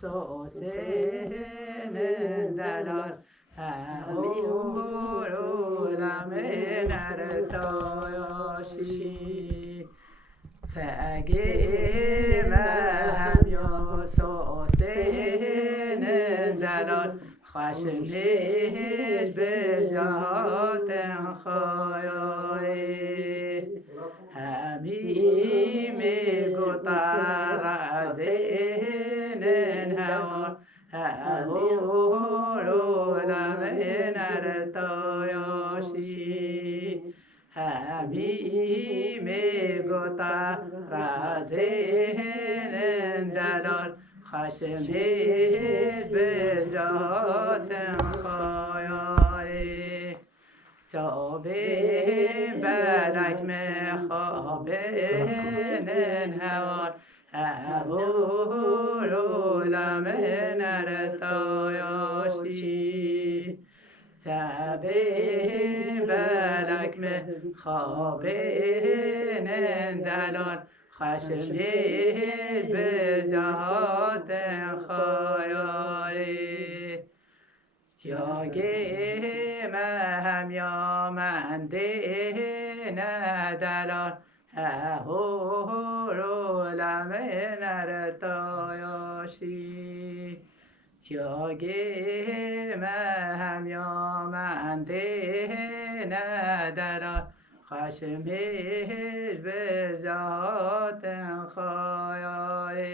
سوسن دلال هورو لمن ارتایاشی سگی مهم یا سوسن دلال خشمیش به جهات خایایی همی میگوتر از این هوار هورو لمن ارتایاشی همی میگوتر از این دلال خشمیش به جهات خایایی چابین بلک مخابین هوار هورو لمن ارتایاشی چابین بلک مخابین دلال خشمیش به جهات خایایی تیاگی مهم یا من دین دلال هورو لمن ارتایاشی تیاگی مهم یا من دین دلال خشمیش به جهات خایایی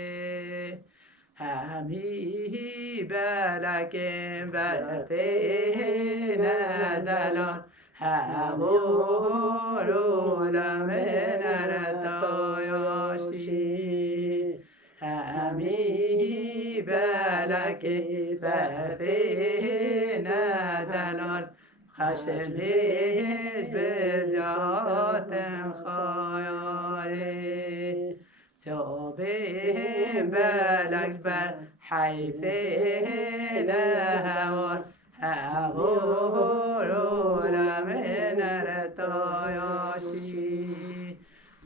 همی بلکیم بلتین دلال هورو لمن ارتایاشی همی بلکیم بلتین دلال خشمیش به جهات خایایی چوبین بلک بر حیفین هوار هورو لمن ارتایاشی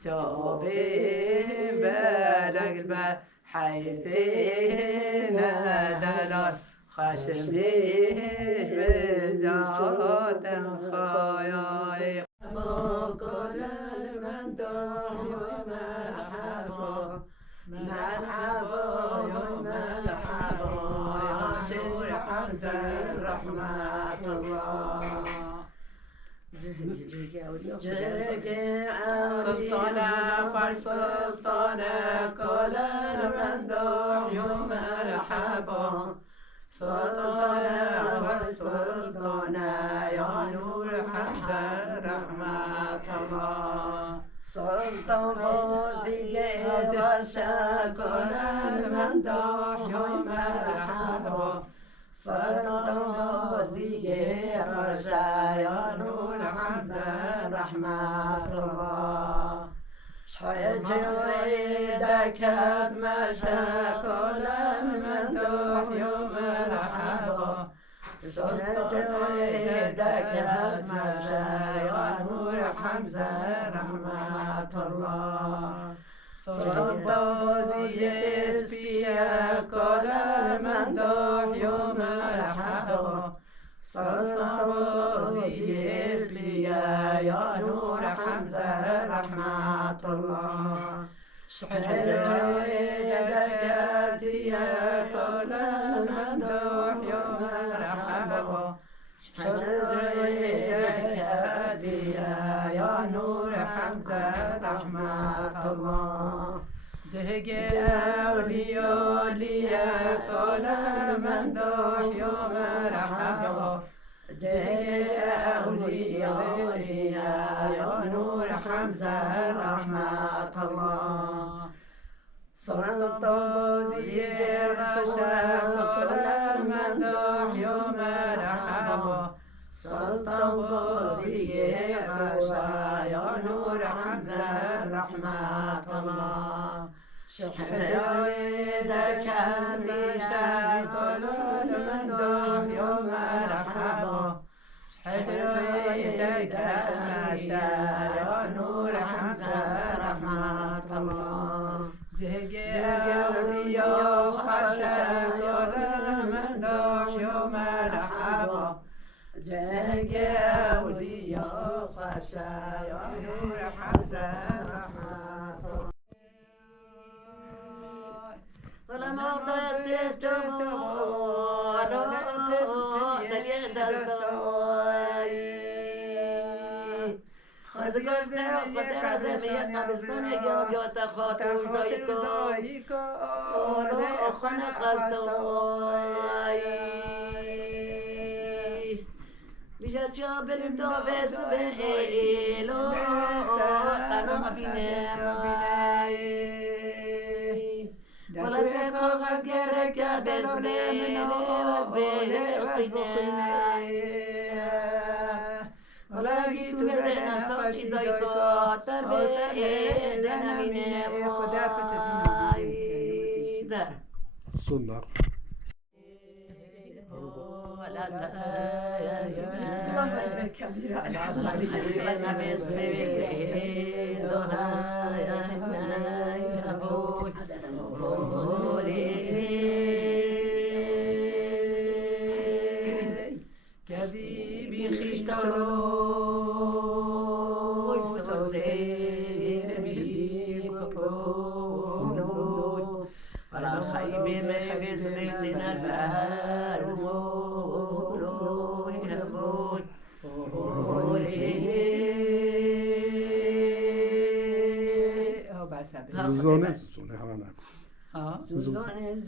چوبین بلک بر حیفین دلال خشمیش به جهات خایایی مرحبا یا مرحبا یا شیر حمزه رحمت الله سلطانه فر سلطانه کل منداح یا مرحبا سلطانه فر سلطانه یا نور حمزه رحمت الله سلطان بازیگه باشد کنن من داحی مرحبا سلطان بازیگه باشد یا نور حمزه رحمت الله شاید جوی دکت مشد کنن من داحی مرحبا سلطان جوی دکت مشد یا نور حمزه رحمت الله سلطان بازی اسپیه کلن من داحی مرحبا سلطان بازی اسپیه یا نور حمزه رحمت الله شحجوی دکتیه کلن من داحی مرحبا شحجوی دکتیه یا نور حمزه رحمت الله جهگه اولیاء لیه کلن من داحی مرحبا جهگه اولیاء لیه یا نور حمزه رحمت الله سلطان بازی رشد کلن من داحی مرحبا سلطان بازی رشد یا نور حمزه رحمت الله شحجوی دکت میشد کلن من داحی مرحبا شحجوی دکت میشد یا نور حمزه رحمت الله جگریا خشک من داشت یوم رحبا جگریا خشک نور حسن ولما دست دلیل دستای خواستگار خاطر از میاد قبستان گرام بیاد خاطر دایی که خانه خواستای بیشتر چه بریم تا بس به ایلو تنها بینم ولی کاغذ گره که بزنه از بخینه ولی تو بده نصافی دایی کاتر به نمینه خدا در سنة زوزانه همه نکن زوزانه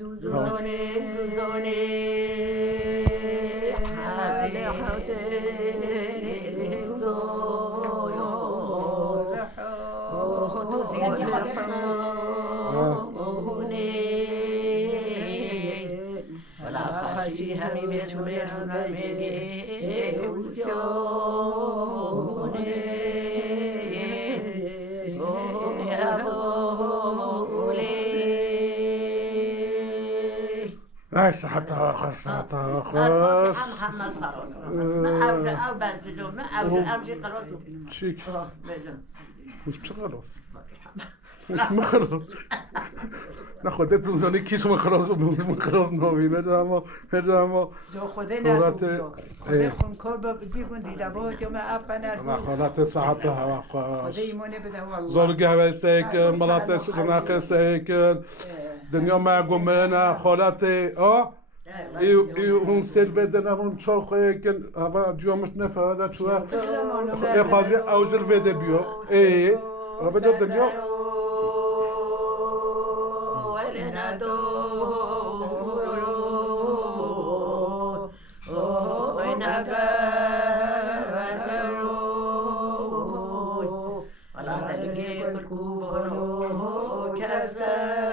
ولا خشي همي بيتمر بمجي وسيوني يا بولي عايش حتى خاص محمد صار أو بس جو ما أمشي خلاص شيك مش خلاص مش مخلص ناخد زنی کیش مخلص و مخلص نوینه جامو جو خدا ندارد خدا خونکار بیگون دیده بود یا ما افنر ما خالات ساعت هوا خدا ایمانه بده والله زرگه و سیکن ملاتش جناق سیکن دنیا مگومن خالات اون ستیل بدن اون چاخ کن هوا جوامش نفهمد چوا خازی اوجل بده بیو بده دنیا ولا تلقي الكوبون كذا